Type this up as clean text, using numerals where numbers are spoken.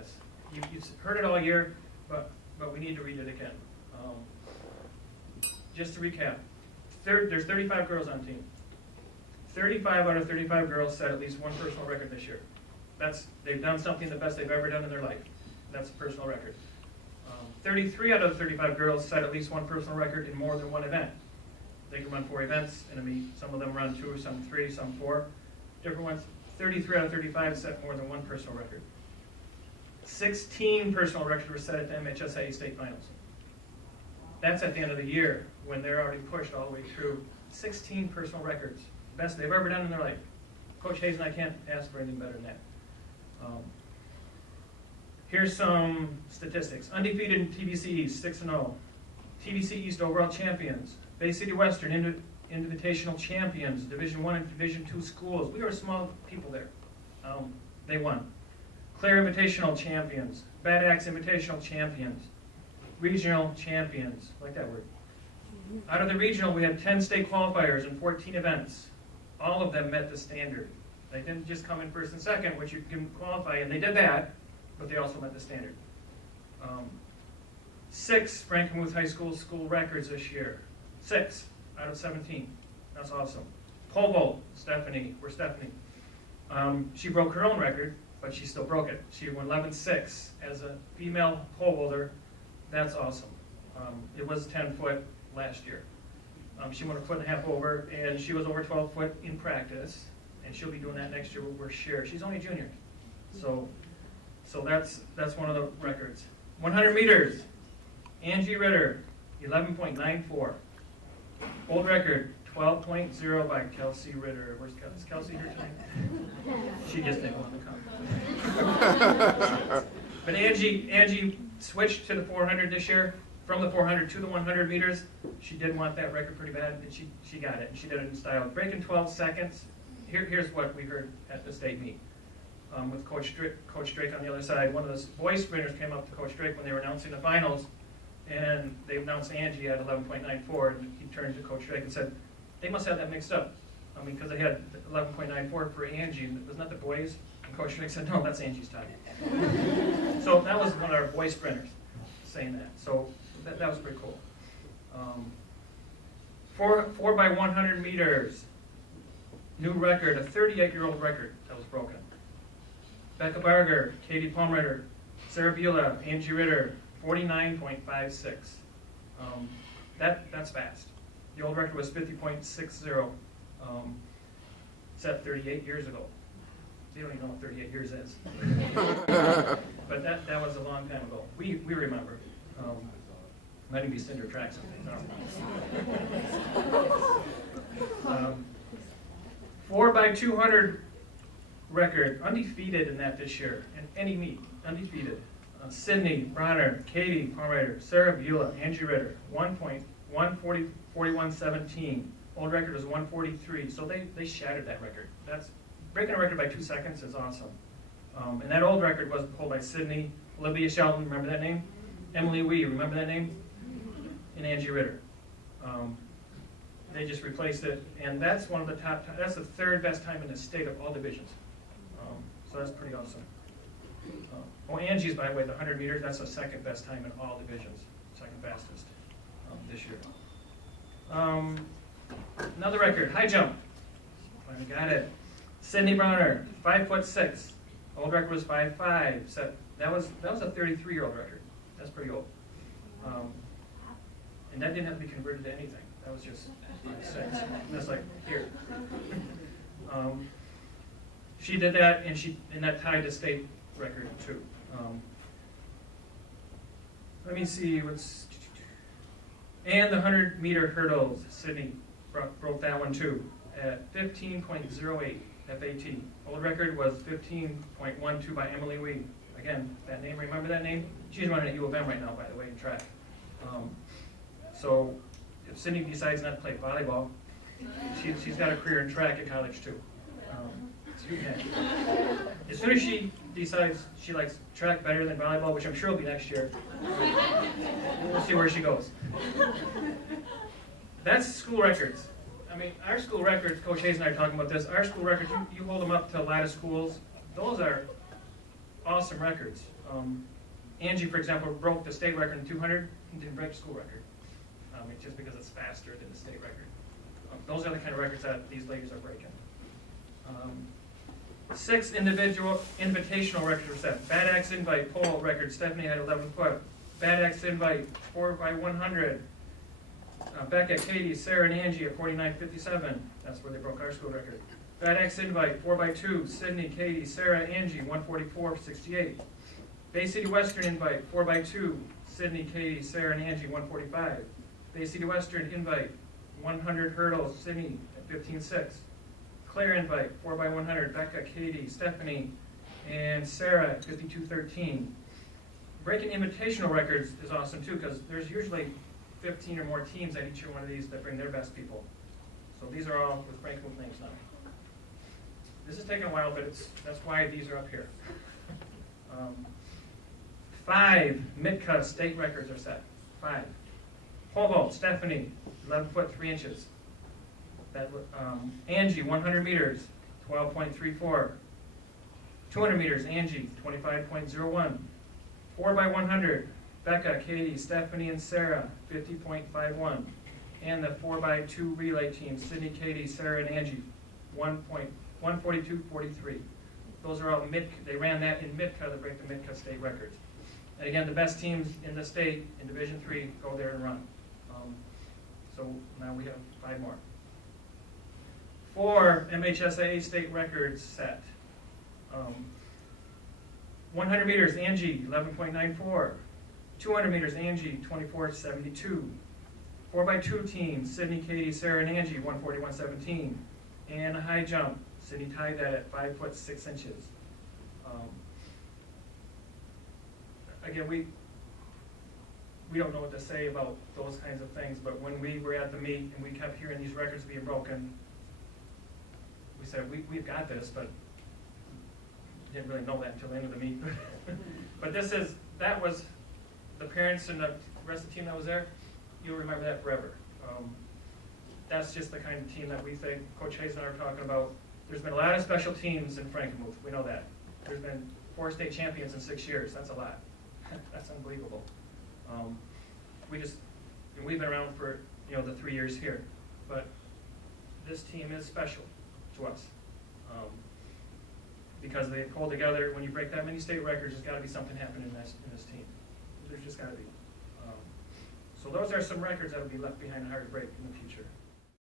this. You've heard it all year, but we need to read it again. Just to recap, there's 35 girls on the team. 35 out of 35 girls set at least one personal record this year. They've done something the best they've ever done in their life. That's a personal record. 33 out of 35 girls set at least one personal record in more than one event. They can run 4 events in a meet. Some of them run 2, some 3, some 4. Different ones. 33 out of 35 set more than one personal record. 16 personal records were set at the MHSAA state finals. That's at the end of the year when they're already pushed all the way through. 16 personal records. Best they've ever done in their life. Coach Hayes and I can't ask for anything better than that. Here's some statistics. Undefeated in TBC East, 6-0. TBC East overall champions. Bay City Western Invitational champions. Division I and Division II schools. We were small people there. They won. Clare Invitational champions. Bad Axe Invitational champions. Regional champions. I like that word. Out of the regional, we had 10 state qualifiers and 14 events. All of them met the standard. They didn't just come in first and second, which you can qualify, and they did that, but they also met the standard. 6 Frankenmuth High School records this year. 6 out of 17. That's awesome. Pole vault, Stephanie. She broke her own record, but she still broke it. She won 11.6 as a female pole vaulter. That's awesome. It was 10 foot last year. She went 1.5 foot over, and she was over 12 foot in practice, and she'll be doing that next year with Cher. She's only a junior, so that's one of the records. 100 meters, Angie Ritter, 11.94. Old record, 12.0 by Kelsey Ritter. Where's Kelsey? Is Kelsey here tonight? She just didn't want to come. But Angie switched to the 400 this year. From the 400 to the 100 meters, she did want that record pretty bad, and she got it. And she did it in style. Breaking 12 seconds. Here's what we heard at the state meet with Coach Drake on the other side. One of the boys sprinters came up to Coach Drake when they were announcing the finals, and they announced Angie at 11.94, and he turned to Coach Drake and said, they must have that mixed up. I mean, because they had 11.94 for Angie, and wasn't that the boys? And Coach Drake said, no, that's Angie's time. So that was one of our boy sprinters saying that. So that was pretty cool. 4 by 100 meters. New record, a 38-year-old record that was broken. Becca Barger, Katie Palmrider, Sarah Bula, Angie Ritter, 49.56. That's fast. The old record was 50.60, set 38 years ago. They don't even know what 38 years is. But that was a long time ago. We remember. Might even be cinder tracks someday. 4 by 200 record, undefeated in that this year, in any meet, undefeated. Sydney Bronner, Katie Palmrider, Sarah Bula, Angie Ritter, 1.4117. Old record was 143, so they shattered that record. Breaking a record by 2 seconds is awesome. And that old record was pulled by Sydney, Olivia Shelton, remember that name? Emily Wee, remember that name? And Angie Ritter. They just replaced it, and that's one of the top. That's the 3rd best time in the state of all divisions. So that's pretty awesome. Angie's, by the way, the 100 meters. That's the 2nd best time in all divisions, 2nd fastest this year. Another record, high jump. Finally got it. Sydney Bronner, 5'6". Old record was 5'5". So that was a 33-year-old record. That's pretty old. And that didn't have to be converted to anything. That was just 5'6". That's like here. She did that, and that tied the state record too. Let me see what's. And the 100-meter hurdles, Sydney broke that one too at 15.08 FAT. Old record was 15.12 by Emily Wee. Again, that name, remember that name? She's running at U of M right now, by the way, in track. So if Sydney decides not to play volleyball, she's got a career in track at college too. As soon as she decides she likes track better than volleyball, which I'm sure will be next year, we'll see where she goes. That's school records. I mean, our school records, Coach Hayes and I are talking about this, our school records, you hold them up to a lot of schools, those are awesome records. Angie, for example, broke the state record in 200 and didn't break the school record. It's just because it's faster than the state record. Those are the kind of records that these ladies are breaking. 6 individual invitational records were set. Bad Axe invite pole record, Stephanie had 11 foot. Bad Axe invite 4x100. Becca, Katie, Sarah, and Angie at 49.57. That's where they broke our school record. Bad Axe invite 4x2. Sydney, Katie, Sarah, Angie 144.68. Bay City Western invite 4x2. Sydney, Katie, Sarah, and Angie 145. Bay City Western invite 100 hurdles, Sydney at 15.6. Claire invite 4x100. Becca, Katie, Stephanie, and Sarah at 52.13. Breaking invitational records is awesome too, because there's usually 15 or more teams at each one of these that bring their best people. So these are all with Frankenmuth names now. This is taking a while, but that's why these are up here. 5 MITCA state records are set. 5. Pole vault, Stephanie, 11 foot 3 inches. Angie, 100 meters, 12.34. 200 meters, Angie, 25.01. 4x100, Becca, Katie, Stephanie, and Sarah, 50.51. And the 4x2 relay team, Sydney, Katie, Sarah, and Angie, 142.43. Those are all MITCA. They ran that in MITCA to break the MITCA state records. And again, the best teams in the state in Division III go there and run. So now we have 5 more. 4 MHSAA state records set. 100 meters, Angie, 11.94. 200 meters, Angie, 24.72. 4x2 team, Sydney, Katie, Sarah, and Angie, 141.17. And a high jump, Sydney tied that at 5 foot 6 inches. Again, we don't know what to say about those kinds of things, but when we were at the meet and we kept hearing these records being broken, we said, we've got this, but didn't really know that until the end of the meet. But that was the parents and the rest of the team that was there. You'll remember that forever. That's just the kind of team that we think Coach Hayes and I are talking about. There's been a lot of special teams in Frankenmuth. We know that. There's been 4 state champions in 6 years. That's a lot. That's unbelievable. We've been around for the 3 years here, but this team is special to us because they pull together. When you break that many state records, there's got to be something happening in this team. There's just got to be. So those are some records that will be left behind and hard to break in the future.